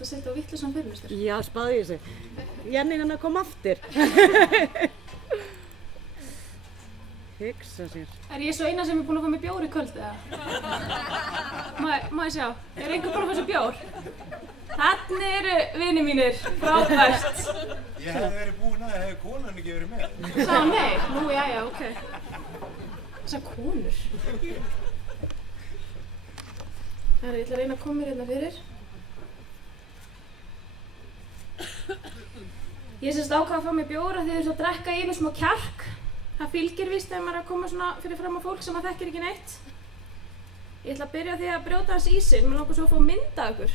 Þetta setja á vitlausan fyrirlestur. Já, spáðu í þessu. Jennin að koma aftur. Hugsa sér. Er ég svo eina sem er búin að fá mér bjór í kvöld eða? Má ég sjá? Er einhver búin að fá sér bjór? Þarna eru vinir mínir, frábært. Ég hefði verið búinn að það hefði konan ekki verið með. Sá, nei? Nú, jæja, ok. Þessar konur. Herra, ég ætla að reyna að koma mér hérna fyrir. Ég semst ákvað að fá mér bjóra því þurfti að drekka í einu smá kjark. Það fylgir víst þegar maður er að koma svona fyrir fram á fólk sem maður þekkir ekki neitt. Ég ætla að byrja á því að brjóta hans ísinn. Mér langar svo að fá mynd af ykkur.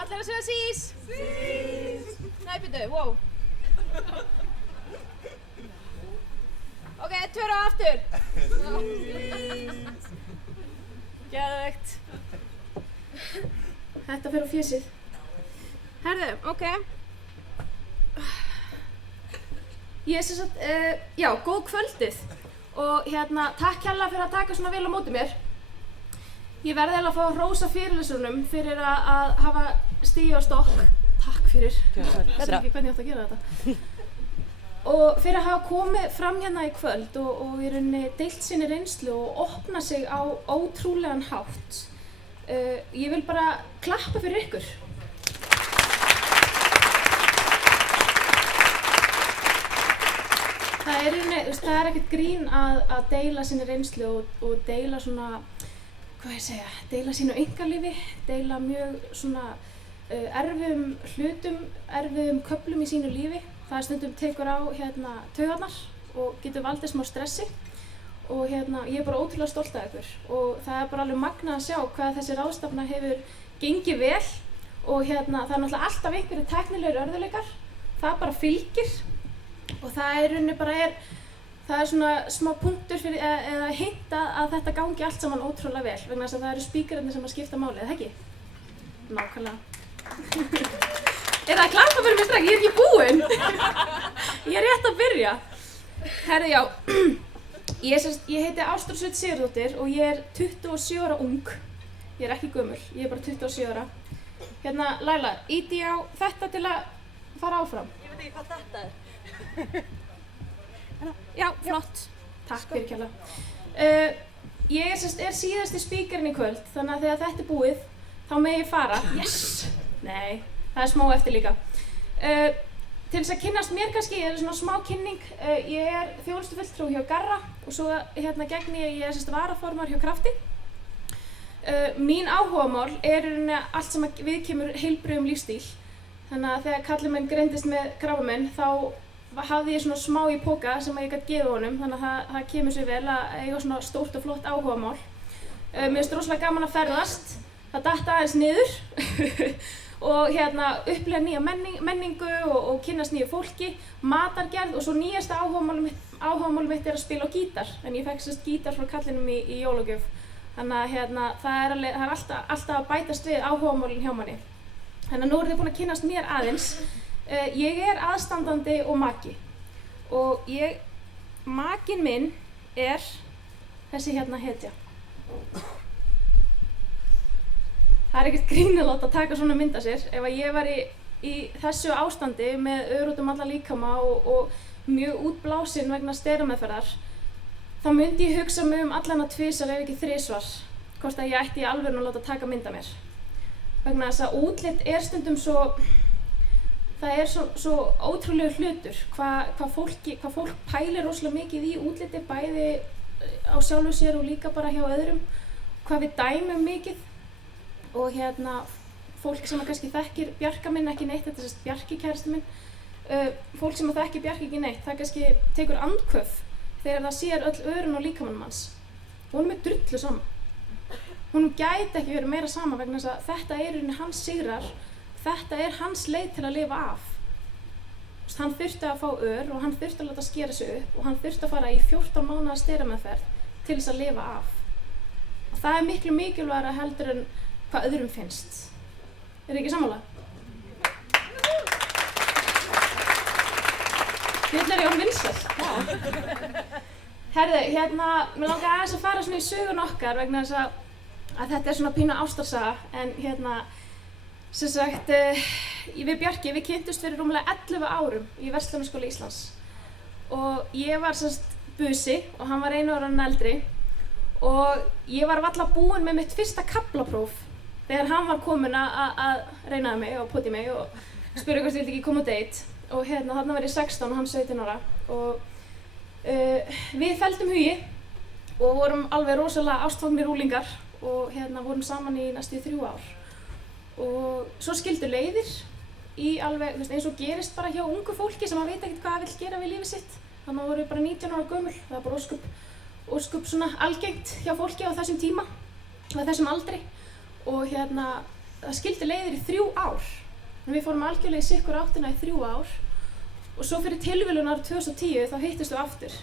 Allir að segja sís! Sís! Nei, byrju, wow. Ok, tvöra aftur. Geðveikt. Þetta fer á fésið. Herðu, ok. Ég er sem sagt, já, góð kvöldið. Og takk hérlega fyrir að taka svona vel á móti mér. Ég verði eiginlega að fá að hrósa fyrirlesurunum fyrir að hafa stigið á stokk. Takk fyrir. Ég veit ekki hvernig ég átti að gera þetta. Og fyrir að hafa komið fram hérna í kvöld og í rauninni deilt sinni reynslu og opna sig á ótrúlegan hátt. Ég vil bara klappa fyrir ykkur. Það er ekkert grín að deila sinni reynslu og deila svona, hvað ég segja, deila sínu einkalífi, deila mjög svona erfiðum hlutum, erfiðum köflum í sínu lífi. Það stundum tekur á taugarnar og getur valdið smá stressi. Og ég er bara ótrúlega stolt af ykkur og það er bara alveg magnað að sjá hvað þessi ráðstefna hefur gengið vel og það er náttúrulega alltaf einhverjir tæknilegir örðugleikar, það bara fylgir og það er rauninni bara það er svona smá punktur fyrir eða hint að þetta gangi allt saman ótrúlega vel vegna þess að það eru spíkararnir sem að skipta máli, eða ekki? Nákvæmlega. Er það að klappa fyrir mig strax? Ég er ekki búinn! Ég er rétt að byrja. Herðu, já. Ég heiti Ástrós Rut Sigurðardóttir og ég er 27 ára ung. Ég er ekki gömul, ég er bara 27 ára. Laila, íti á þetta til að fara áfram. Ég veit ekki hvað þetta er. Já, flott. Takk fyrir kærlega. Ég er síðasti spíkarinn í kvöld, þannig að þegar þetta er búið, þá megi ég fara. Yes! Nei, það er smá eftir líka. Til þess að kynnast mér kannski, er svona smá kynning. Ég er þjónustufulltrúi hjá Garra og svo gegni ég er varaformaður hjá Krafti. Mín áhugamál er allt sem viðkemur heilbrigðum lífstíl. Þannig að þegar kallinn minn greindist með krabbamein þá hafði ég svona smá í poka sem ég gat gefið honum. Þannig að það kemur sér vel að eiga svona stórt og flott áhugamál. Mér finnst rosalega gaman að ferðast. Það datt aðeins niður. Og upplifa nýja menningu og kynnast nýju fólki, matargerð og svo nýjasta áhugamálið mitt er að spila á gítar. En ég fekk gítar frá kallinum í jólagjöf. Þannig að það er alltaf að bætast við áhugamálin hjá manni. Þannig að nú eru þið búin að kynnast mér aðeins. Ég er aðstandandi og maki. Og makinn minn er þessi hetja. Það er ekkert grín að láta taka svona mynd af sér. Ef ég væri í þessu ástandi með ör út allan líkama og mjög útblásinn vegna sterameðferðar, þá myndi ég hugsa mig allan að tvisvar ef ekki þrisvar hvort að ég ætti í alvörinu að láta taka mynd af mér. Vegna þess að útlit er stundum það er svo ótrúlegur hlutur hvað fólk pælir rosalega mikið í útliti, bæði á sjálfu sér og líka bara hjá öðrum, hvað við dæmum mikið. Og fólk sem kannski þekkir Bjarka minn ekki neitt, þetta er Bjarki kærasti minn, fólk sem þekkir Bjarki ekki neitt, það kannski tekur andköf þegar það sér öll örun og líkamannum hans. Honum er drullu sama. Honum gæti ekki verið meira sama vegna þess að þetta er hans sigrar, þetta er hans leið til að lifa af. Hann þurfti að fá ör og hann þurfti að láta skera sig upp og hann þurfti að fara í 14 mánaða sterameðferð til þess að lifa af. Og það er miklu mikilvægara heldur en hvað öðrum finnst. Er ekki sammála? Hérna er ég á vinsæl. Herðu, mér langar aðeins að fara svona í sögun okkar vegna þess að að þetta svona pínu ástarsaga en sem sagt, við Bjarki, við kynntumst fyrir rúmlega 11 árum í Verslunarskóla Íslands og ég var sem sagt busi og hann var 1 ára eldri og ég var varla búin með mitt fyrsta kaflapróf þegar hann var kominn að reynaði mig og poti mig og spurði hvort ég vildi ekki koma á date og þarna var ég 16 og hann 17 ára og við feldum hugi og vorum alveg rosalega ástfangnir unglingar og vorum saman í næstu 3 ár og svo skildu leiðir í alveg, eins og gerist bara hjá ungu fólki sem veit ekkert hvað það vill gera við lífið sitt. Þannig vorum við bara 19 ára gömul, það var bara ósköp svona algengt hjá fólki á þessum tíma, á þessum aldri og það skildu leiðir í 3 ár. Við fórum algjörlega í sikkur áttina í 3 ár og svo fyrir tilviljun árið 2010 þá hittust við aftur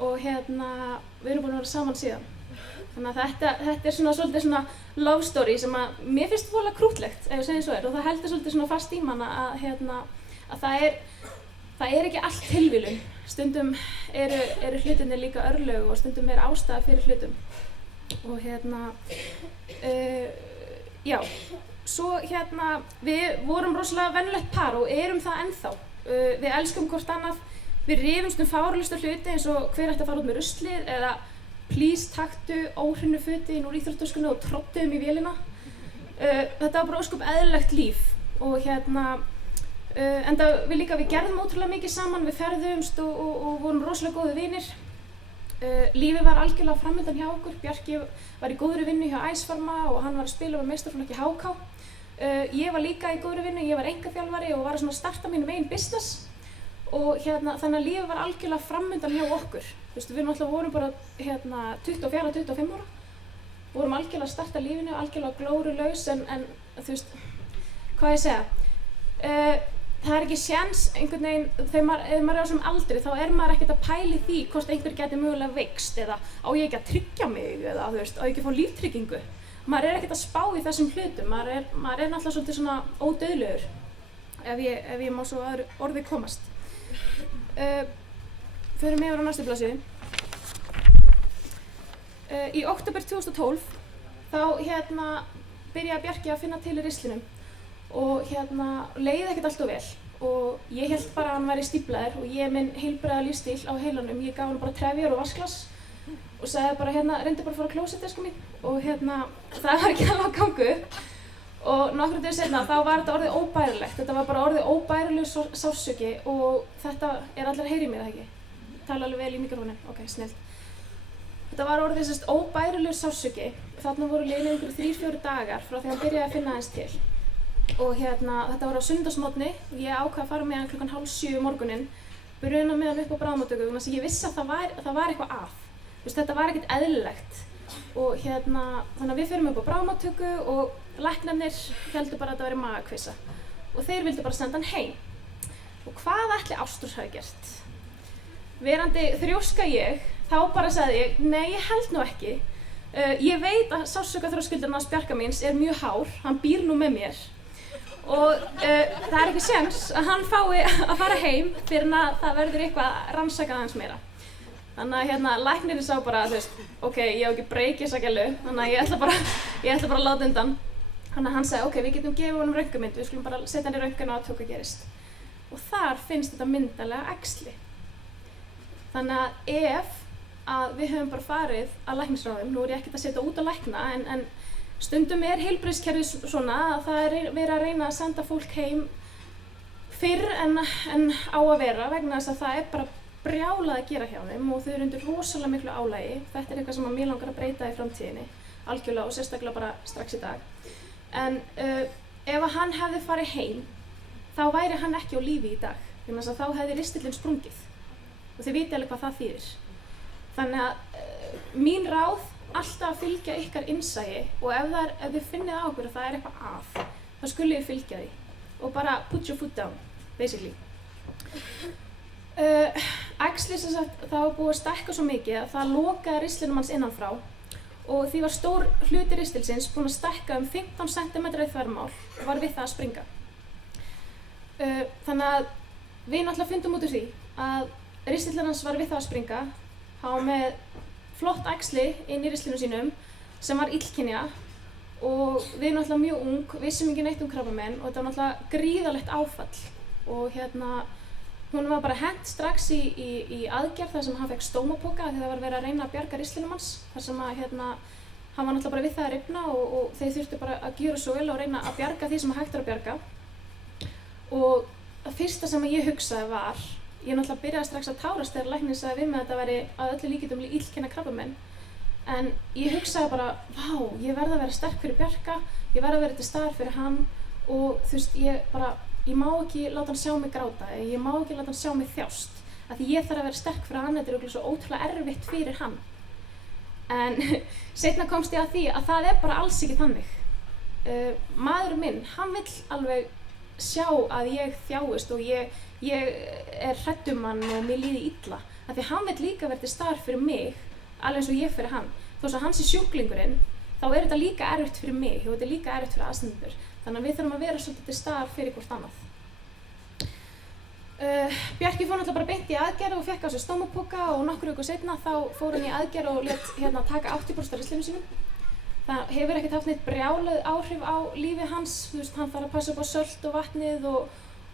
og við erum búin að vera saman síðan. Þannig að þetta er svolítið svona love story sem að mér finnst voðalega krúttlegt ef ég segi svo og það heldur svolítið svona fast í manna að það er ekki allt tilviljun. Stundum eru hlutinir líka örlög og stundum er ástæða fyrir hlutum og já, svo við vorum rosalega venjulegt par og erum það ennþá. Við elskum hvort annað, við rifumst fáránlegustu hluti eins og hver ætti að fara út með ruslið eða please taktu óhrinu fötin úr íþróttöskunni og trottuðum í vélina. Þetta var bara ósköp eðlilegt líf og enda við gerðum ótrúlega mikið saman, við ferðumst og vorum rosalega góðir vinir. Lífið var algjörlega framundan hjá okkur, Bjarki var í góðri vinnu hjá Æsfarma og hann var að spila með meistaraflokki HK. Ég var líka í góðri vinnu, ég var einkaþjálfari og var að starta mínum eigin business og þannig að lífið var algjörlega framundan hjá okkur. Við náttúrulega vorum bara 24-25 ára, vorum algjörlega að starta lífinu, algjörlega glórulaus en hvað ég segja, það er ekki séns einhvern veginn, ef maður er á þessum aldri þá er maður ekkert að pæla í því hvort einhver geti mögulega veikst eða á ég ekki að tryggja mig eða á ég ekki að fá líftryggingu. Maður er ekkert að spá í þessum hlutum, maður er náttúrulega svolítið svona ódauðlegur ef ég má svo orði komast. Förum yfir á næstu blaðsíðu. Í október 2012 þá byrjaði Bjarki að finna til í ristlinum og leið ekkert allt of vel og ég hélt bara að hann væri stíflaður og ég minn heilbrigða lífstíl á heilanum, ég gaf hann bara trefjar og vatnsglas og sagði bara reyndi bara að fara á klósettið sko mín og það var ekki alveg að ganga upp og nokkrum dögum seinna þá var þetta orðið óbærilegt, þetta var bara orðið óbærilegur sársauki og þetta er allir að heyra í mér, ekki? Tala alveg vel í mikrofóninn, ok, snillt. Þetta var orðið óbærilegur sársauki, þarna voru liðnir einhverjir 3-4 dagar frá því hann byrjaði að finna aðeins til og þetta var á sunnudagsmorgni og ég ákvað að fara með hann klukkan 6:30 morguninn, bruna með hann upp á bráðamóttöku þannig að ég vissi að það var eitthvað að. Þetta var ekkert eðlilegt og þannig að við förum upp á bráðamóttöku og læknarnir héldu bara að þetta væri magakvisa og þeir vildu bara senda hann heim. Og hvað ætli Ástrós hafi gert? Verandi þrjóska ég, þá bara sagði ég, nei ég held nú ekki. Ég veit að sársaukaþröskuldurinn hans Bjarka míns er mjög hár, hann býr nú með mér og það er ekki séns að hann fái að fara heim fyrir að það verður eitthvað rannsakað aðeins meira. Þannig að læknirinn sá bara, ok, ég á ekki breyk í þessa gælu, þannig að ég ætla bara að láta undan. Þannig að hann sagði, ok, við getum gefið honum röntgenmynd, við skulum bara setja hann í röntgen og athuga hvað gerist. Og þar finnst þetta myndarlega æxli. Þannig að ef við höfum bara farið að læknisráðum, nú er ég ekkert að setja út á lækna, en stundum er heilbrigðiskerfið svona að það er verið að reyna að senda fólk heim fyrr en á að vera vegna þess að það er bara brjálað að gera hjá þeim og þau eru undir rosalega miklu álagi. Þetta er eitthvað sem mér langar að breyta í framtíðinni, algjörlega og sérstaklega bara strax í dag. En ef hann hefði farið heim, þá væri hann ekki á lífi í dag, þannig að þá hefði ristillinn sprungið og þið viti alveg hvað það þýðir. Þannig að mín ráð alltaf að fylgja ykkar innsæi og ef þið finnið á okkur að það er eitthvað að, þá skulle ég fylgja því og bara put your foot down, basically. Æxli sem sagt, það var búið að stækka svo mikið að það lokaði ristlinum hans innanfrá og því var stór hluti ristilsins búinn að stækka 15 cm í þvermál og var við það að springa. Þannig að við náttúrulega fundum út úr því að ristillinn hans var við það að springa, hann var með flott æxli inn í ristlinu sínum sem var illkynja og við náttúrulega mjög ung, vissum ekki neitt krabbamein og þetta var náttúrulega gríðarlegt áfall og hún var bara hent strax í aðgerð þar sem hann fekk stómapoka þegar það var verið að reyna að bjarga ristlinum hans þar sem að hann var náttúrulega bara við það að rifna og þeir þurftu bara að gjöra svo vel og reyna að bjarga því sem hægt er að bjarga og það fyrsta sem ég hugsaði var ég náttúrulega byrjaði strax að tárast þegar læknir sagði við mig að þetta væri að öllu líkindum illkynja krabbamein en ég hugsaði bara, vá, ég verð að vera sterk fyrir Bjarka, ég verð að vera til staðar fyrir hann og þú veist, ég má ekki láta hann sjá mig gráta, ég má ekki láta hann sjá mig þjást af því ég þarf að vera sterk fyrir hann, þetta er örugglega svo ótrúlega erfitt fyrir hann en seinna komst ég að því að það er bara alls ekki þannig maðurinn minn, hann vill alveg sjá að ég þjáist og ég er hrædd hann og mér líði illa af því hann vill líka vera til staðar fyrir mig alveg eins og ég fyrir hann. Þó að hann sé sjúklingurinn, þá er þetta líka erfitt fyrir mig og þetta er líka erfitt fyrir aðstandendur. Þannig að við þurfum að vera svolítið til staðar fyrir hvort annað. Bjarki fór náttúrulega bara beint í aðgerð og fekk á sig stómapoka og nokkru vikur seinna þá fór hann í aðgerð og lét taka 80% af ristlinum sínum. Það hefur ekkert haft neitt brjáluð áhrif á lífi hans, þú veist, hann þarf að passa upp á sölt og vatnið og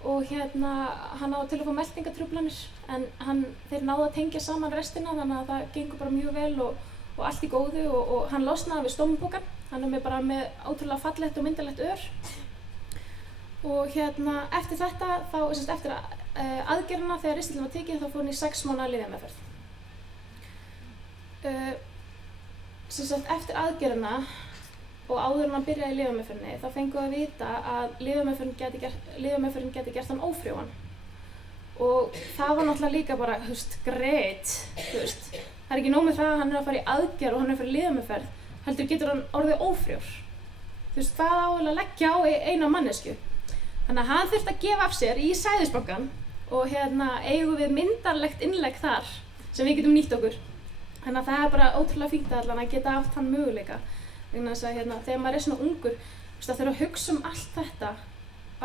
hann á til að fá meltingatruflanir en þeir náðu að tengja saman restina þannig að það gengur bara mjög vel og allt í góðu og hann losnaði við stómapokann, hann er bara með ótrúlega fallegt og myndalegt ör og eftir þetta, eftir aðgerðina þegar ristilinn var tekið þá fór hann í 6 mánaða lyfjameðferð. Eftir aðgerðina og áður en hann byrjaði í lyfjameðferðinni þá fengum við að vita að lyfjameðferðin gæti gert hann ófrjóan og það var náttúrulega líka bara, greit, það er ekki nóg með það að hann er að fara í aðgerð og hann er að fara í lyfjameðferð, heldur getur hann orðið ófrjór. Hvað á að leggja á eina mannesku? Þannig að hann þurfti að gefa af sér í Sæðisbankann og eigum við myndarlegt innlegg þar sem við getum nýtt okkur. Þannig að það er bara ótrúlega fínt að geta átt hann möguleika. Vegna þess að þegar maður er svona ungur, það þurfa að hugsa allt þetta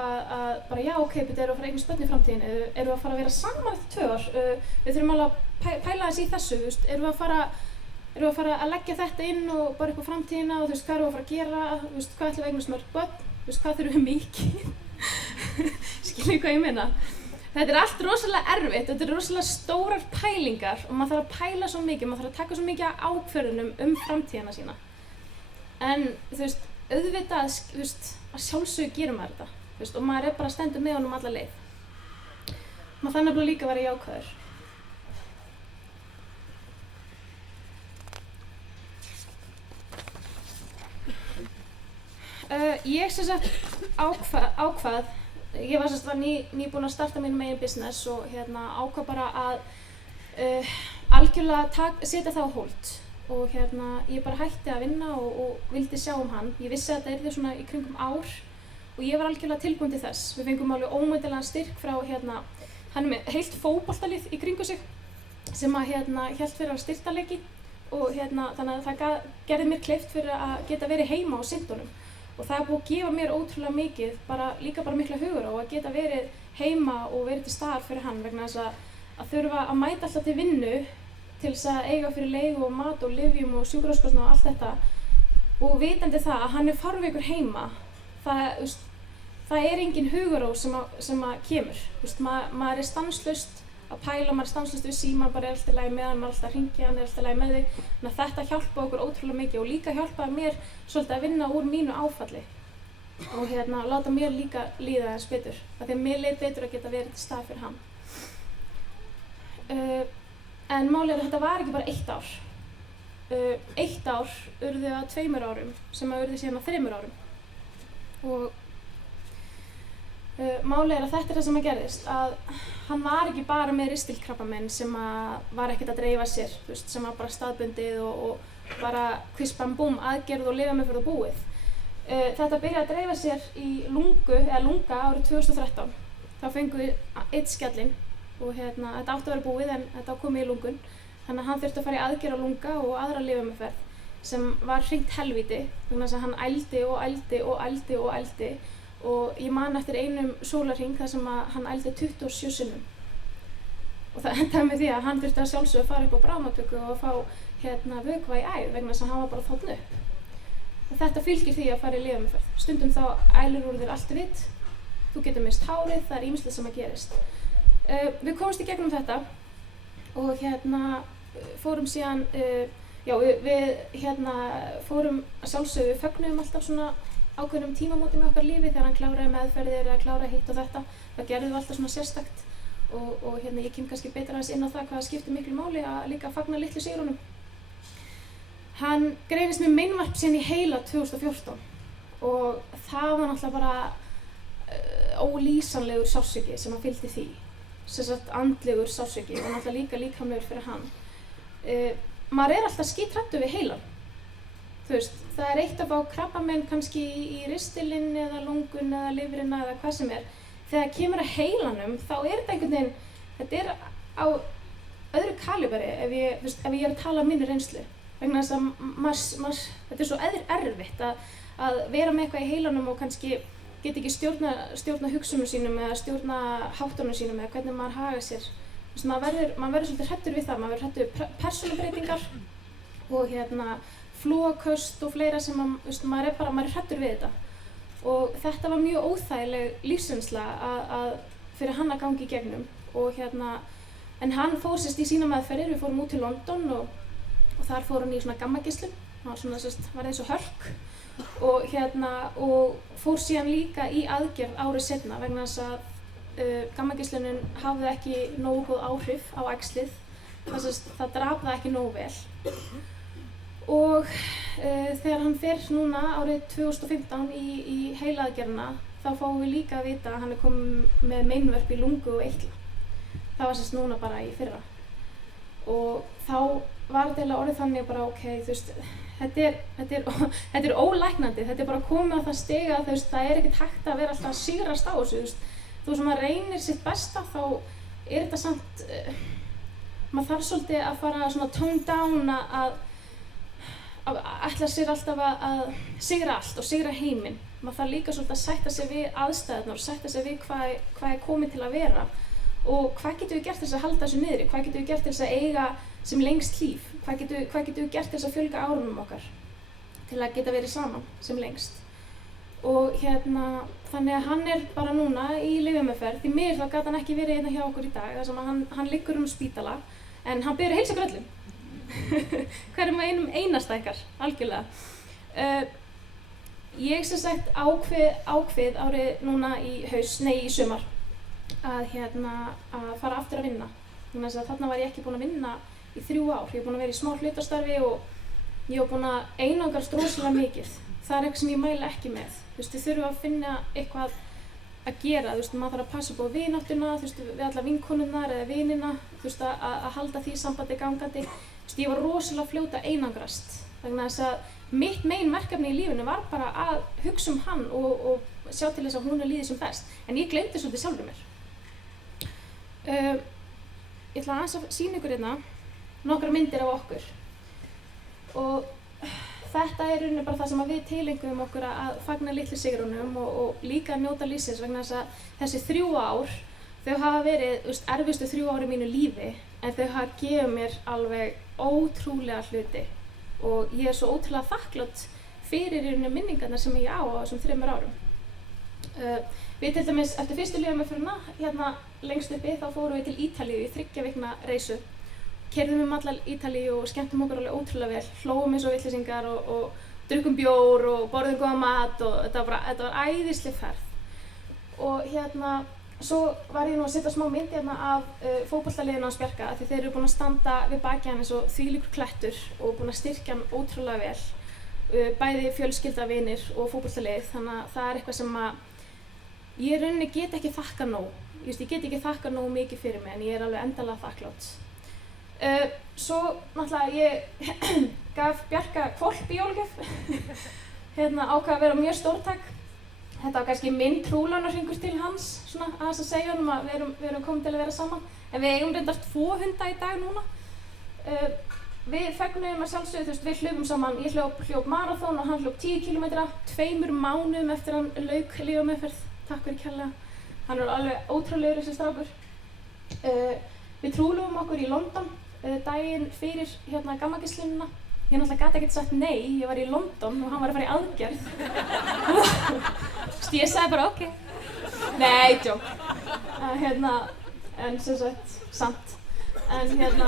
að bara já, ok, erum við að fara eignast börn í framtíðinni, erum við að fara að vera saman eftir 2 ár, við þurfum alveg að pæla þess í þessu, erum við að fara að leggja þetta inn og bara upp á framtíðina og hvað erum við að fara að gera, hvað ætlum við að eignast mörg börn, hvað þurfum við mikið, skiljið hvað ég meina. Þetta er allt rosalega erfitt, þetta eru rosalega stórar pælingar og maður þarf að pæla svo mikið, maður þarf að taka svo mikið ákvörðunum framtíðina sína. En auðvitað, að sjálfsögðu gerir maður þetta, og maður er bara stendur með honum alla leið. Maður þarf nefnilega líka að vera jákvæður. Ég ákvað, ég var nýbúin að starta minn megin business og ákvað bara að algjörlega setja það á hold. Og ég bara hætti að vinna og vildi sjá hann. Ég vissi að þetta yrði svona í kringum ár og ég var algjörlega tilbúin til þess. Við fengum alveg ómetanlegan styrk frá hann er með heilt fótboltalið í kringu sig sem að hélt fyrir að styrktarleiki og þannig að það gerði mér kleift fyrir að geta verið heima á sintunum. Og það er búið að gefa mér ótrúlega mikið, líka bara mikla hugur á að geta verið heima og verið til staðar fyrir hann vegna þess að þurfa að mæta alltaf til vinnu til þess að eiga fyrir leigu og mat og lyfjum og sjúkrahúskostnað og allt þetta og vitandi það að hann er fárveikur heima, það er engin hugarró sem að kemur. Maður er stanslaust að pæla, maður er stanslaust við símann, bara er alltaf í lagi með hann, maður er alltaf að hringja, hann er alltaf í lagi með þig. Þannig að þetta hjálpaði okkur ótrúlega mikið og líka hjálpaði mér svolítið að vinna úr mínu áfalli og láta mér líka líða aðeins betur. Því að mér leið betur að geta verið til stað fyrir hann. En málið er að þetta var ekki bara 1 ár. 1 ár urðu að 2 árum sem að urðu síðan að 3 árum. Og málið er að þetta er það sem að gerðist, að hann var ekki bara með ristilkrabbamein sem að var ekkert að dreifa sér, sem var bara staðbundið og bara kvispam búm, aðgerð og lyfjameðferð og búið. Þetta byrjaði að dreifa sér í lunga árið 2013. Þá fengum við 1 skellinn og þetta átti að vera búið en þetta komið í lungun. Þannig að hann þurfti að fara í aðgerð á lunga og aðra lyfjameðferð sem var hreint helvíti, vegna þess að hann ældi og ældi og ældi og ældi. Og ég man eftir einum sólarhring þar sem að hann ældi 27 sinnum. Og það endaði með því að hann þurfti að sjálfsögðu að fara upp á bráðamóttöku og fá vökva í æð vegna þess að hann var bara þotn upp. Og þetta fylgir því að fara í lyfjameðferð. Stundum þá ælir úr þér allt vitt, þú getur mist hárið, það ýmislegt sem að gerist. Við komumst í gegnum þetta og fórum síðan, við fórum að sjálfsögðu, við fögnuðum alltaf svona ákveðnum tímamótum í okkar lífi þegar hann kláraði meðferðir eða kláraði hitt og þetta. Það gerðum við alltaf svona sérstakt og ég kem kannski betur aðeins inn á það hvað skiptir miklu máli að líka fagna litlu sigrunum. Hann greinist með meinvarp síðan í heila 2014 og það var náttúrulega bara ólýsanlegur sársauki sem að fylgdi því. Sem sagt andlegur sársauki og náttúrulega líka líkamlegur fyrir hann. Maður alltaf skítræddur við heilan. Þú veist, það eitt að fá krabbamein kannski í ristilinn eða lungun eða lifrina eða hvað sem Þegar kemur að heilanum þá þetta einhvern veginn, þetta á öðru kaliberi ef ég að tala minni reynslu. Vegna þess að þetta svo erfitt að vera með eitthvað í heilanum og kannski geta ekki stjórna hugsunum sínum eða stjórna háttunum sínum eða hvernig maður haga sér. Maður verður svolítið hræddur við það, maður verður hræddur við persónubreytingar og flóaköst og fleira sem maður er hræddur við þetta. Og þetta var mjög óþægileg lífsreynsla fyrir hann að ganga í gegnum og en hann fór í sína meðferðir, við fórum út til London og þar fór hann í svona gammageislun, var eins og hölk og fór síðan líka í aðgerð árið seinna vegna þess að gammageislunum hafði ekki nógu góð áhrif á æxlið, það drap það ekki nógu vel. Og þegar hann fer núna árið 2015 í heilaaðgerðina þá fáum við líka að vita að hann kominn með meinvörp í lungu og eitla. Það var núna bara í fyrra. Og þá var þetta orðið þannig bara þú veist, þetta er ólæknandi, þetta bara komið á það stig að það ekkert hægt að vera alltaf að sigrast á þessu. Þú sem maður reynir sitt besta þá þetta samt, maður þarf svolítið að fara svona tone down að ætla sér alltaf að sigra allt og sigra heiminn. Maður þarf líka svolítið að sætta sig við aðstæðurnar og sætta sig við hvað komið til að vera og hvað getum við gert til þess að halda þessu niðri, hvað getum við gert til þess að eiga sem lengst líf, hvað getum við gert til þess að fjölga árunum okkar til að geta verið saman sem lengst. Og þannig að hann bara núna í lyfjameðferð, því miður þá gat hann ekki verið hjá okkur í dag þar sem hann liggur spítala en hann biður að heilsa okkur öllum. Hverjum einum einasta ykkar, algjörlega. Ég sem sagt ákveð árið núna í sumar að fara aftur að vinna. Þannig að þarna var ég ekki búin að vinna í 3 ár. Ég búin að vera í smá hlutastarfi og ég var búin að einangrast rosalega mikið. Það eitthvað sem ég mæli ekki með. Þið þurfum að finna eitthvað að gera, maður þarf að passa upp á vináttuna, við alla vinkonurnar eða vinina, að halda því sambandi gangandi. Ég var rosalega fljót að einangrast vegna þess að mitt meginverkefni í lífinu var bara að hugsa hann og sjá til þess að hún líði sem best. En ég gleymdi svolítið sjálfur mér. Ég ætla aðeins að sýna ykkur nokkrar myndir af okkur. Og þetta rauninni bara það sem við tileinkuðum okkur að fagna litlu sigrunum og líka að njóta lífsins vegna þess að þessi 3 ár, þau hafa verið erfiðustu 3 ár í mínu lífi en þau hafa gefið mér alveg ótrúlega hluti og ég svo ótrúlega þakklát fyrir minningarnar sem ég á þessum 3 árum. Við til dæmis eftir fyrstu lyfjameðferðina lengst uppi þá fórum við til Ítalíu í 3 vikna reisu. Keyrðum alla Ítalíu og skemmtum okkur alveg ótrúlega vel, hlógum eins og vitleysingar og drukkum bjór og borðum góðan mat og þetta var æðisleg ferð. Og svo var ég nú að setja smá mynd af fótboltaliðinu hans Bjarka því þeir eru búin að standa við baki hann eins og þvílíkur klettur og búin að styrkja hann ótrúlega vel. Bæði fjölskylda, vinir og fótboltalið, þannig að það eitthvað sem ég rauninni get ekki þakkað nóg. Ég get ekki þakkað nóg mikið fyrir mig en ég alveg endanlega þakklát. Svo náttúrulega ég gaf Bjarka hvolp í jólagjöf, ákvað að vera mjög stórtæk. Þetta var kannski minn trúlánarhringur til hans, svona aðeins að segja honum að við erum komin til að vera saman. En við eigum reyndar 2 hunda í dag núna. Við fögnuðum að sjálfsögðu, við hljópum saman, ég hljóp maraþon og hann hljóp 10 km, 2 mánuðum eftir hann lauk lyfjameðferð. Takk fyrir kærlega. Hann alveg ótrúlegur þessi strákur. Við trúlofum okkur í London daginn fyrir hérna gammageislunina. Ég náttúrulega gat ekkert sagt nei, ég var í London og hann var að fara í aðgerð. Ég sagði bara ok. Nei, djók. En sem sagt, samt. En hérna,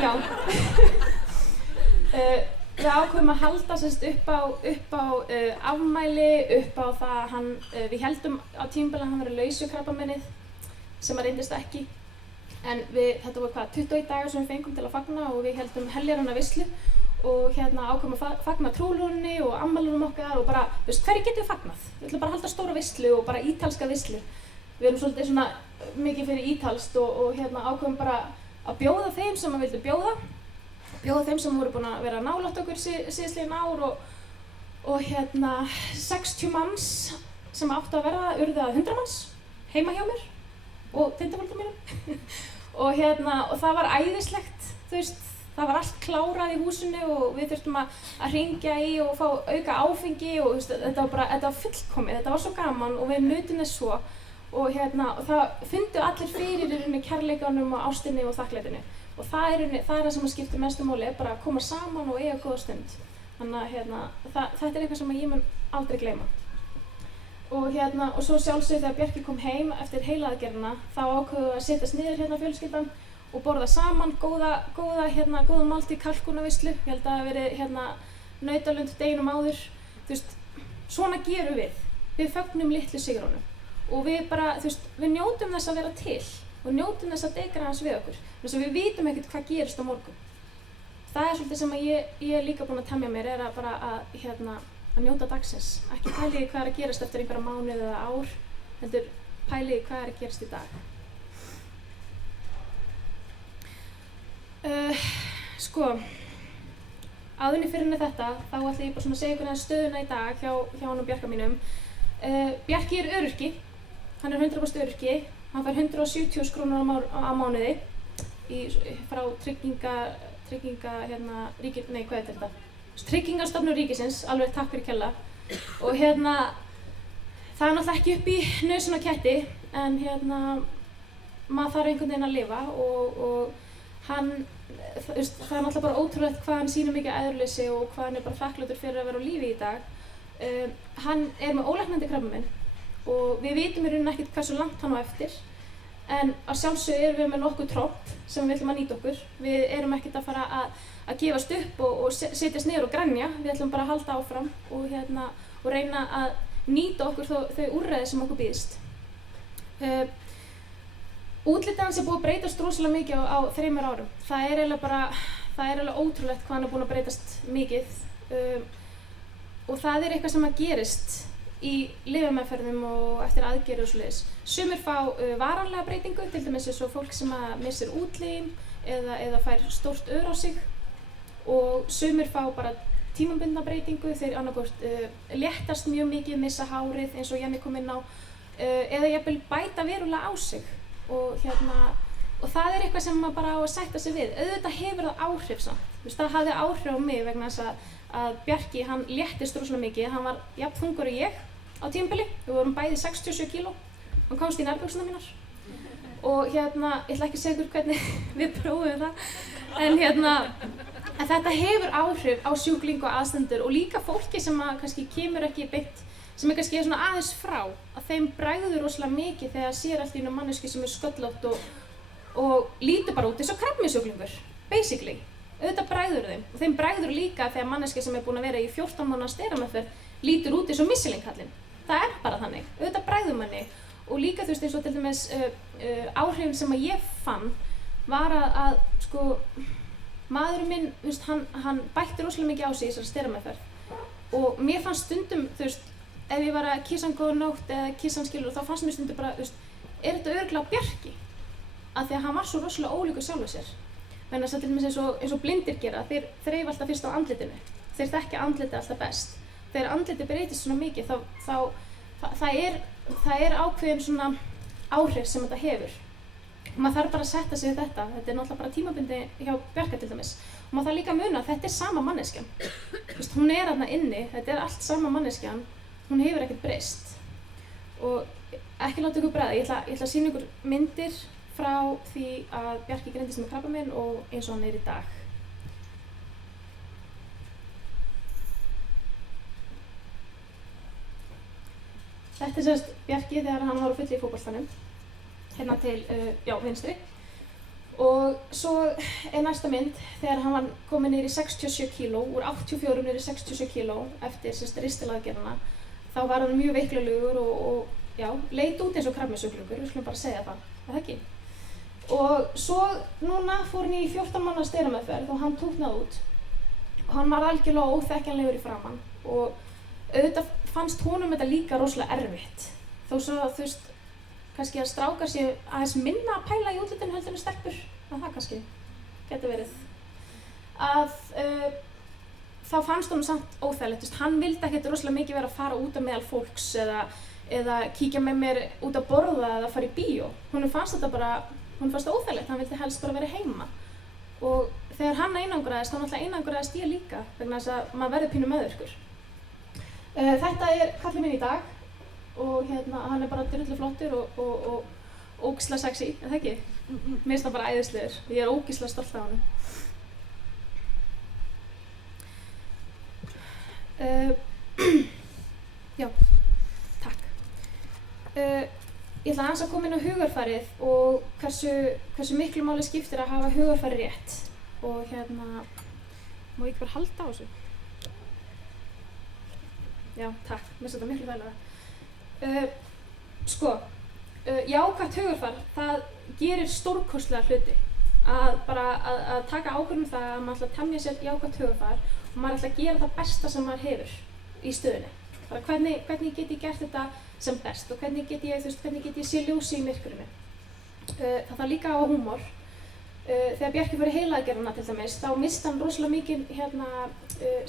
já. Við ákveðum að halda upp á afmæli, upp á það að við héldum á tímabili að hann væri laus við krabbameinið, sem að reyndist ekki. En þetta voru 21 dagar sem við fengum til að fagna og við héldum heljarana veislu og ákveðum að fagna trúlóninni og afmælunum okkar og bara, hverju getum við fagnað? Við ætlum bara að halda stóra veislu og bara ítalska veislu. Við erum svolítið svona mikið fyrir ítalskt og ákveðum bara að bjóða þeim sem við vildum bjóða þeim sem voru búin að vera nálægt okkur síðastliðin ár og 60 manns sem áttu að verða urðu að 100 manns heima hjá mér og tindaföldum mínum og það var æðislegt, það var allt klárað í húsinu og við þurftum að hringja í og fá auka áfengi og þetta var fullkomið, þetta var svo gaman og við nutum þess svo og það fundu allir fyrir í rauninni kærleikanum og ástinni og þakklætinu og það er það sem skiptir mestu máli, bara að koma saman og eiga góða stund. Þannig að þetta er eitthvað sem ég mun aldrei gleyma. Og svo sjálfsögðu þegar Bjarki kom heim eftir heilaaðgerðina þá ákváðum við að setjast niður fjölskyldan og borða saman góða máltíð kalkúnaveislu. Ég held að það hafi verið nautalund deginum áður. Svona gerum við. Við fögnum litlu sigrunum og við bara, við njótum þess að vera til og njótum þess að degra hans við okkur. Þess að við vitum ekkert hvað gerist á morgun. Það er svolítið sem að ég er líka búin að temja mér er að bara að njóta dagsins. Ekki pæli í hvað er að gerast eftir einhverja mánuði eða ár, heldur pæli í hvað er að gerast í dag. Áðunni fyrir henni þetta, þá ætla ég bara svona að segja ykkur aðeins stöðuna í dag hjá hann og Bjarka mínum. Bjarki er öryrki, hann er 100% öryrki, hann fær 170.000 krónur á mánuði frá Tryggingastofnun ríkisins, alveg takk fyrir kella. Og það er náttúrulega ekki upp í nösun á ketti, en maður þarf einhvern veginn að lifa og það er náttúrulega bara ótrúlegt hvað hann sýnir mikið æðruleysi og hvað hann er bara þakklátur fyrir að vera á lífi í dag. Hann er með ólæknandi krabbamein og við vitum í rauninni ekkert hversu langt hann á eftir. En að sjálfsögðu erum við með nokkuð tromp sem við ætlum að nýta okkur. Við erum ekkert að fara að gefast upp og setjast niður og grenja. Við ætlum bara að halda áfram og reyna að nýta okkur þau úrræði sem okkur býðst. Útlitið hans er búið að breytast rosalega mikið á 3 árum. Það er eiginlega ótrúlegt hvað hann er búinn að breytast mikið. Og það er eitthvað sem gerist í lyfjameðferðum og eftir aðgerðir og svoleiðis. Sumir fá varanlega breytingu, til dæmis eins og fólk sem missir útlim eða fær stórt ör á sig og sumir fá bara tímabundna breytingu, þeir annaðhvort léttast mjög mikið, missa hárið eins og Jenny kom inn á eða jafnvel bæta verulega á sig og það er eitthvað sem maður bara á að sætta sig við. Auðvitað hefur það áhrif samt. Það hafði áhrif á mig vegna þess að Bjarki, hann léttist rosalega mikið, hann var jafn þungur og ég á tímabili, við vorum bæði 67 kíló, hann komst í nærbuxurnar mínar og ég ætla ekki að segja ykkur hvernig við prófum það, en þetta hefur áhrif á sjúkling og aðstandendur og líka fólki sem kannski kemur ekki beint, sem kannski svona aðeins frá, að þeim bregður rosalega mikið þegar sér allt í einu manneskju sem er sköllótt og lítur bara út eins og krabbameinssjúklingur, basically. Auðvitað bregður þeim og þeim bregður líka þegar manneskja sem er búin að vera í 14 mánaða sterameðferð lítur út eins og Michelin-kallinn. Það er bara þannig, auðvitað bregður manni og líka eins og til dæmis áhrifin sem að ég fann var að maðurinn minn, hann bætti rosalega mikið á sig í þessari sterameðferð og mér fannst stundum, ef ég var að kissa hann góða nótt eða kissa hann skilur, þá fannst mér stundum bara, er þetta örugglega Bjarki? Af því að hann var svo rosalega ólíkur sjálfur sér. Þannig að til dæmis eins og blindir gera, þeir þreifa alltaf fyrst á andlitinu. Þeir þekkja andlitið alltaf best. Þegar andlitið breytist svona mikið, það er ákveðin svona áhrif sem þetta hefur. Og maður þarf bara að setja sig við þetta. Þetta er náttúrulega bara tímabindi hjá Bjarka til dæmis. Og maður þarf líka að muna að þetta er sama manneskjan. Hún er þarna inni, þetta er allt sama manneskjan. Hún hefur ekkert breyst. Og ekki láta ykkur bregða, ég ætla að sýna ykkur myndir frá því að Bjarki greindist með krabbamein og eins og hann í dag. Þetta semst Bjarki þegar hann var á fullu í fótboltanum, hérna til vinstri. Og svo næsta mynd þegar hann var kominn niður í 67 kíló, úr 84 niður í 67 kíló eftir ristilaaðgerðina. Þá var hann mjög veiklulegur og leit út eins og krabbameinssjúklingur, við skulum bara segja það, er það ekki? Og svo núna fór hann í 14 mánaða sterameðferð og hann tútnaði út. Og hann var algjörlega óþekkjanlegur í framan og auðvitað fannst honum þetta líka rosalega erfitt. Þó svo að þú veist, kannski að strákar séu aðeins minna að pæla í útlitinu heldur en stelpur, það kannski getur verið. Þá fannst honum samt óþægilegt, hann vildi ekkert rosalega mikið vera að fara út á meðal fólks eða kíkja með mér út að borða eða fara í bíó. Honum fannst það óþægilegt, hann vildi helst bara vera heima. Og þegar hann einangraðist, þá náttúrulega einangraðist ég líka vegna þess að maður verður pínu meðvirkur. Þetta kallinn minn í dag og hann bara drullu flottur og ógeðslega sexy, er það ekki? Mér finnst það bara æðislegur, ég ógeðslega stolt af honum. Já, takk. Ég ætla aðeins að koma inn á hugarfarið og hversu miklu máli skiptir að hafa hugarfarið rétt. Og má ég ekki bara halda á þessu? Já, takk, mér finnst þetta miklu veglega. Jákvætt hugarfar, það gerir stórkostlega hluti. Að taka ákvörðun það að maður ætla að temja sér jákvætt hugarfar og maður ætla að gera það besta sem maður hefur í stöðunni. Bara hvernig get ég gert þetta sem best og hvernig get ég sé ljósi í myrkrinu. Það þarf líka á húmor. Þegar Bjarki fór í heilaaðgerðina til dæmis, þá missti hann rosalega mikinn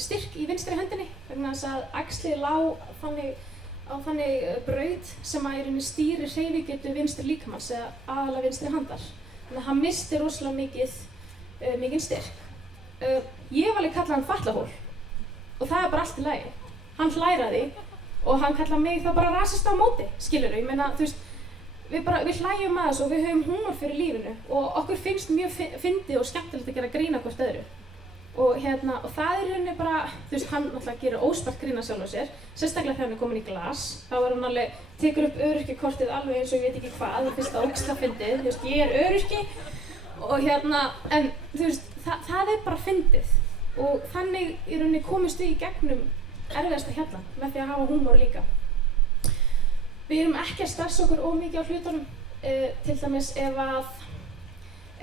styrk í vinstri hendinni vegna þess að æxlið lá á þannig braut sem að í rauninni stýrir hreyfigetu vinstri líkamans eða aðallega vinstri handar. Þannig að hann missti rosalega mikinn styrk. Ég hef alveg kallað hann fatlahól og það bara allt í lagi. Hann hlær að því og hann kallar mig þá bara rasista á móti, skilurðu? Ég meina, þú veist, við hlæjum að þessu og við höfum húmor fyrir lífinu og okkur finnst mjög fyndið og skemmtilegt að gera grín að hvort öðru. Og það í rauninni bara, þú veist, hann náttúrulega gerir óspart grín að sjálfu sér, sérstaklega þegar hann kominn í glas. Þá hann alveg, tekur upp öryrkjakortið alveg eins og ég veit ekki hvað, það finnst það ógeðslega fyndið, þú veist, ég öryrki og en þú veist, það bara fyndið. Og þannig í rauninni komumst við í gegnum erfiðasta hjallan með því að hafa húmor líka. Við erum ekki að stressa okkur of mikið á hlutunum, til dæmis ef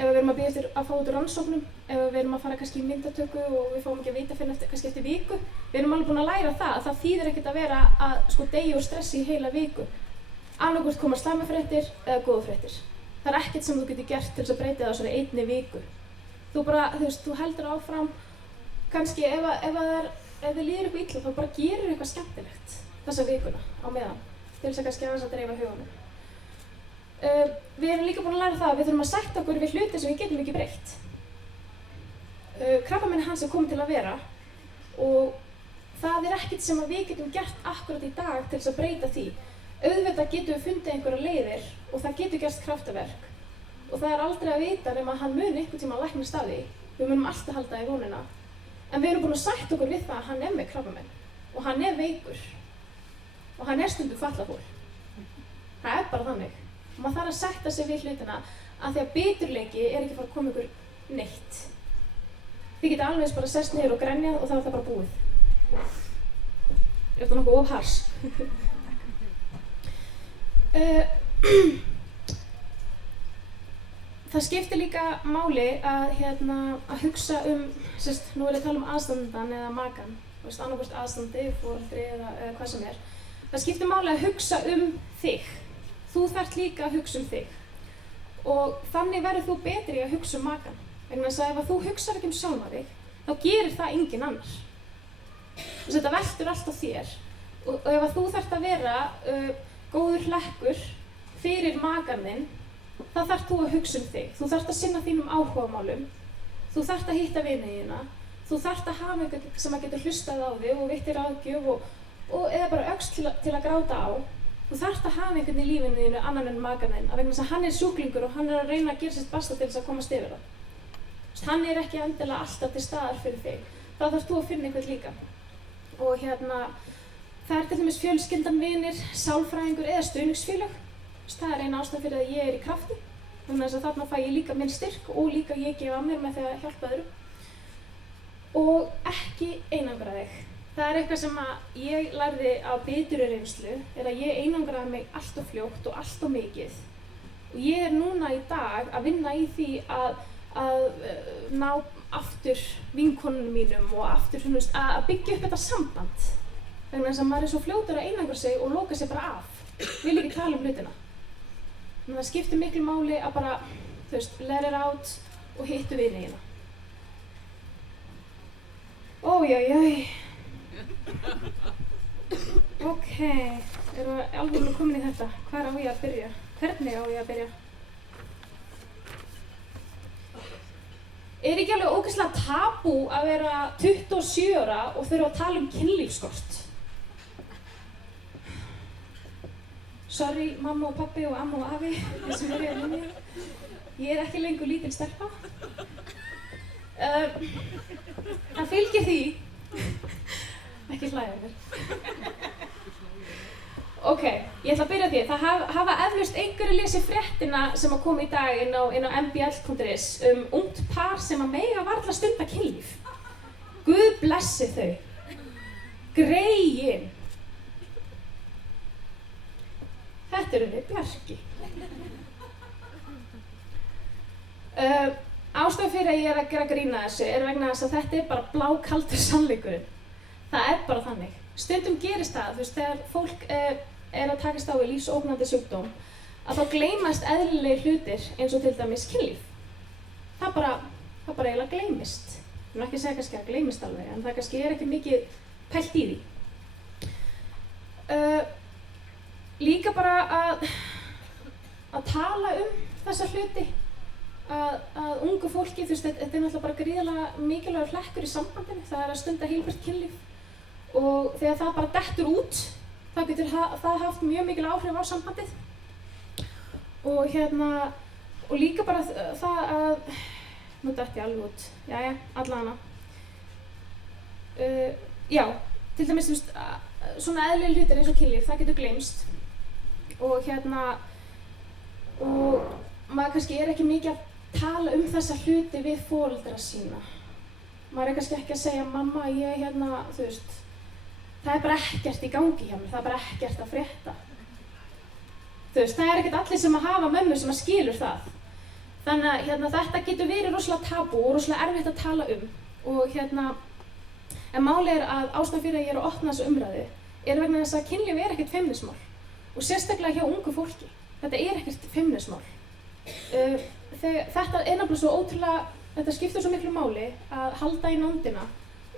við erum að bíða eftir að fá út úr rannsóknum, ef við erum að fara kannski í myndatöku og við fáum ekki að vita fyrir kannski eftir viku. Við erum alveg búin að læra það að það þýðir ekkert að vera að deyja úr stressi í heila viku. Annarkvort koma slæmar fréttir eða góðar fréttir. Það er ekkert sem þú getur gert til þess að breyta það á svona einni viku. Þú bara, þú veist, þú heldur áfram, kannski ef þið líður eitthvað illa þá bara gerir eitthvað skemmtilegt þessa vikuna á meðan til þess að kannski aðeins að dreifa huganum. Við erum líka búin að læra það að við þurfum að sætta okkur við hluti sem við getum ekki breytt. Krabbamein hans er komið til að vera og það er ekkert sem við getum gert akkurat í dag til þess að breyta því. Auðvitað getum við fundið einhverja leiðir og það getur gerst kraftaverk og það er aldrei að vita nema að hann muni einhvern tíma að læknast af því. Við munum alltaf halda í vonina. En við erum búin að sætta okkur við það að hann er með krabbamein og hann er veikur og hann er stundum fatlahól. Það er bara þannig. Og maður þarf að sætta sig við hlutina að því að biturleiki er ekki að fara að koma ykkur neitt. Þið geta alveg bara sest niður og grenjað og þá er það bara búið. Er þetta nokkuð of hars? Það skiptir líka máli að hugsa nú er ég að tala um aðstandandan eða makann, annarkvort aðstandi, foreldri eða hvað sem er. Það skiptir máli að hugsa þig. Þú þarft líka að hugsa þig. Og þannig verður þú betri í að hugsa makann. Vegna þess að ef þú hugsar ekki sjálfa þig, þá gerir það enginn annar. Þetta veltur allt á þér. Og ef þú þarft að vera góður hlekkur fyrir makann þinn, þá þarft þú að hugsa þig. Þú þarft að sinna þínum áhugamálum. Þú þarft að hitta vini þína. Þú þarft að hafa einhvern sem að geta hlustað á þig og veitti ráðgjöf og eða bara öxl til að gráta á. þú þarft að hafa einhvern í lífinu þínu annan en makann þinn, vegna þess að hann er sjúklingur og hann er að reyna að gera sitt besta til þess að komast yfir það. Hann er ekki endilega alltaf til staðar fyrir þig. Þá þarft þú að finna einhvern líka. Og það er til dæmis fjölskyldan, vinir, sálfræðingur eða stuðningsfélög. Það er eina ástæða fyrir að ég er í krafti. Þannig að þarna fæ ég líka minn styrk og líka ég gefa af mér með því að hjálpa öðrum. Og ekki einangra þig. Það er eitthvað sem að ég lærði á biturri reynslu, er að ég einangraði mig allt of fljótt og allt of mikið. Og ég er núna í dag að vinna í því að ná aftur vinkonunum mínum og aftur að byggja upp þetta samband. Vegna þess að maður er svo fljótur að einangra sig og loka sig bara af. Vil ekki tala um hlutina. Þannig að það skiptir miklu máli að bara, let it out og hittu vini hérna. Ójæjæj. Ok, erum við alveg komin í þetta? Hvar á ég að byrja? Hvernig á ég að byrja? Er ekki alveg ógeðslega tabú að vera 27 ára og þurfa að tala um kynlífsskort? Sorry, mamma og pabbi og amma og afi, þeir sem eru hérna með mér. Ég er ekki lengur lítil stelpa. Það fylgir því. Ekki hlæja mér. Ok, ég ætla að byrja á því. Það hafa eflaust einhverju lesið fréttina sem að koma í dag inn á mbl.is ungt par sem að mega varla stunda kynlíf. Guð blessi þau. Greyin. Þetta eru við Bjarki. Ástæðan fyrir að ég er að gera grín að þessu er vegna þess að þetta er bara blákaldur sannleikurinn. Það er bara þannig. Stundum gerist það, þegar fólk er að takast á við lífsógnandi sjúkdóm, að þá gleymast eðlilegir hlutir eins og til dæmis kynlíf. Það bara eiginlega gleymist. Ég vil ekki segja kannski að gleymist alveg, en það kannski er ekki mikið pælt í því. Líka bara að tala þessa hluti, að ungu fólki, þetta er náttúrulega bara gríðarlega mikilvægur hlekkur í sambandinu, það er að stunda heilbrigt kynlíf. Og þegar það bara dettur út, þá getur það haft mjög mikil áhrif á sambandið. Og líka bara það að, nú dett ég alveg út, jæja, allana. Já, til dæmis, svona eðlilegir hlutir eins og kynlíf, það getur gleymst. Og maður kannski er ekki mikið að tala um þessa hluti við foreldra sína. Maður er kannski ekki að segja, mamma, það er bara ekkert í gangi hjá mér, það er bara ekkert að frétta. Það er ekkert allir sem að hafa mömmu sem að skilur það. Þannig að þetta getur verið rosalega tabú og rosalega erfitt að tala um. En málið er að ástæðan fyrir að ég er að opna þessu umræðu er vegna þess að kynlíf er ekkert feimnismál. Og sérstaklega hjá ungu fólki. Þetta er ekkert feimnismál. Þetta er nefnilega svo ótrúlega, þetta skiptir svo miklu máli að halda í nándina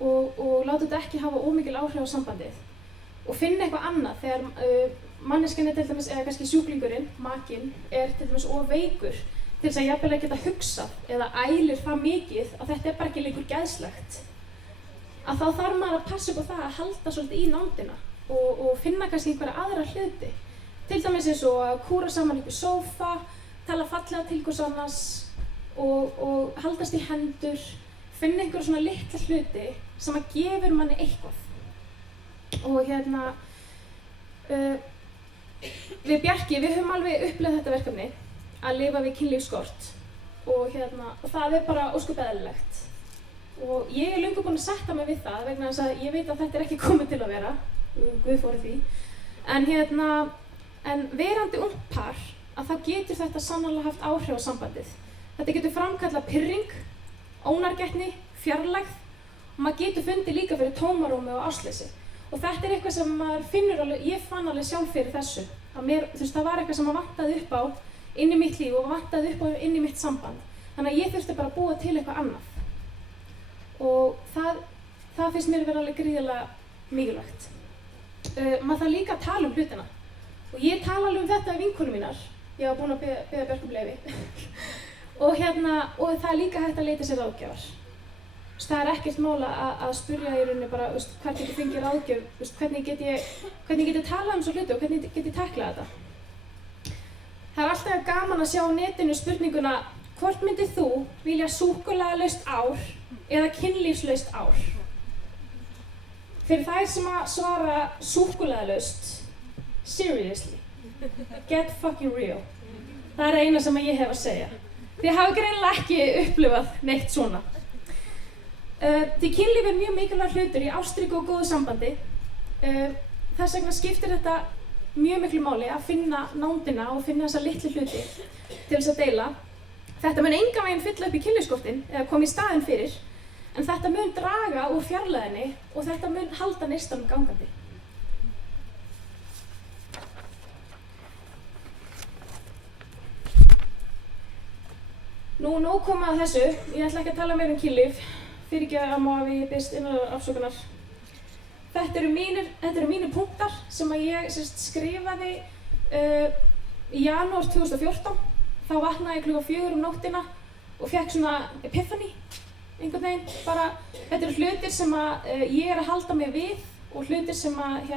og láta þetta ekki hafa ómikil áhrif á sambandið. Og finna eitthvað annað þegar manneskjan er til dæmis, eða kannski sjúklingurinn, makinn, er til dæmis of veikur til þess að jafnvel að geta hugsað eða ælir það mikið að þetta er bara ekki lengur geðslegt. Að þá þarf maður að passa upp á það að halda svolítið í nándina og finna kannski einhverja aðra hluti. Til dæmis eins og að kúra saman upp í sófa, tala fallega til hvers annars og haldast í hendur, finna einhverja svona litla hluti sem að gefur manni eitthvað. Og við Bjarki, við höfum alveg upplifað þetta verkefni að lifa við kynlífsskort og það er bara ósköp eðlilegt. Og ég er löngu búin að sætta mig við það vegna þess að ég veit að þetta er ekki komið til að vera, Guð fóri því. En verandi ungt par, að þá getur þetta sannarlega haft áhrif á sambandið. Þetta getur framkallað pirring, ónærgætni, fjarlægð og maður getur fundið líka fyrir tómarúmi og ásleysi. Og þetta er eitthvað sem maður finnur alveg, ég fann alveg sjálf fyrir þessu. Það var eitthvað sem maður vantaði upp á inn í mitt líf og vantaði upp á inn í mitt samband. Þannig að ég þurfti bara að búa til eitthvað annað. Og það finnst mér vera alveg gríðarlega mikilvægt. Maður þarf líka að tala um hlutina. Og ég tala alveg um þetta við vinkonur mínar. Ég var búin að biðja Björk um leyfi. og það er líka hægt að leita sér ráðgjafar. Það er ekkert mál að spyrja í rauninni bara, hvernig get ég fengið ráðgjöf, hvernig get ég talað um svo hluti og hvernig get ég tæklað þetta. Það er alltaf gaman að sjá á netinu spurninguna, hvort myndir þú vilja súkkulaðalaust ár eða kynlífslaust ár? Fyrir þær sem að svara súkkulaðalaust, seriously, get fucking real. Það er eina sem ég hef að segja. Þið hafa greinilega ekki upplifað neitt svona. Því kynlíf er mjög mikilvægur hlutur í ástríku og góðu sambandi. Þess vegna skiptir þetta mjög miklu máli að finna nándina og finna þessa litlu hluti til þess að deila. Þetta mun engan veginn fylla upp í kynlífsskortinn eða koma í staðinn fyrir, en þetta mun draga úr fjarlægðinni og þetta mun halda neistanum gangandi. Nú komið að þessu, ég ætla ekki að tala meira um kynlíf. Fyrirgefðu amma ef ég biðst innan afsökunar. Þetta eru mínir punktar sem að ég skrifaði í janúar 2014. Þá vaknaði ég klukkan 4 um nóttina og fékk svona epiphany einhvern veginn. Bara, þetta eru hlutir sem að ég er að halda mig við og hlutir sem að ég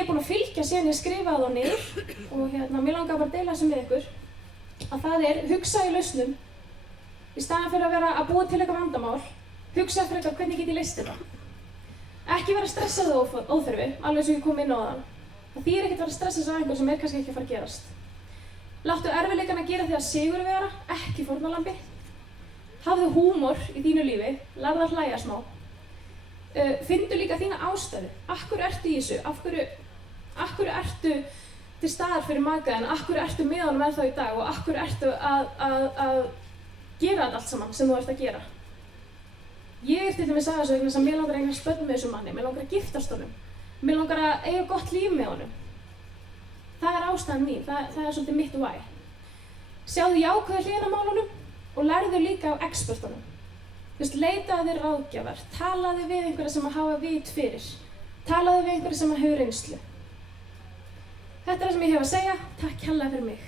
er búin að fylgja síðan ég skrifaði þá niður og mér langar bara að deila þessu með ykkur. Að það er hugsa í lausnum. Í staðinn fyrir að vera að búa til eitthvað vandamál, hugsa fyrir eitthvað hvernig get ég leyst þetta. Ekki vera stressað og óþörfi, alveg eins og ég kom inn á það. Það þýðir ekkert að vera stressað af einhver sem er kannski ekki að fara að gerast. Láttu erfiðleikana gera þig að sigurvegara, ekki fórnarlambi. Hafðu húmor í þínu lífi, lærðu að hlæja smá. Finndu líka þína ástæðu. Af hverju ertu í þessu? Af hverju ertu til staðar fyrir makaðinn? Af hverju ertu með honum ennþá í dag? Og af hverju ertu að gera þetta allt saman sem þú ert að gera? Ég er til dæmis að þessu vegna þess að mér langar að eignast börn með þessum manni, mér langar að giftast honum, mér langar að eiga gott líf með honum. Það er ástæðan mín, það er svolítið mitt why. Sjáðu jákvæðu hliðina á málunum og lærðu líka af expertunum. Leitaðu þér ráðgjafar, talaðu við einhverja sem hafa vit fyrir, talaðu við einhverja sem hefur reynslu. Þetta er það sem ég hef að segja, takk kærlega fyrir mig.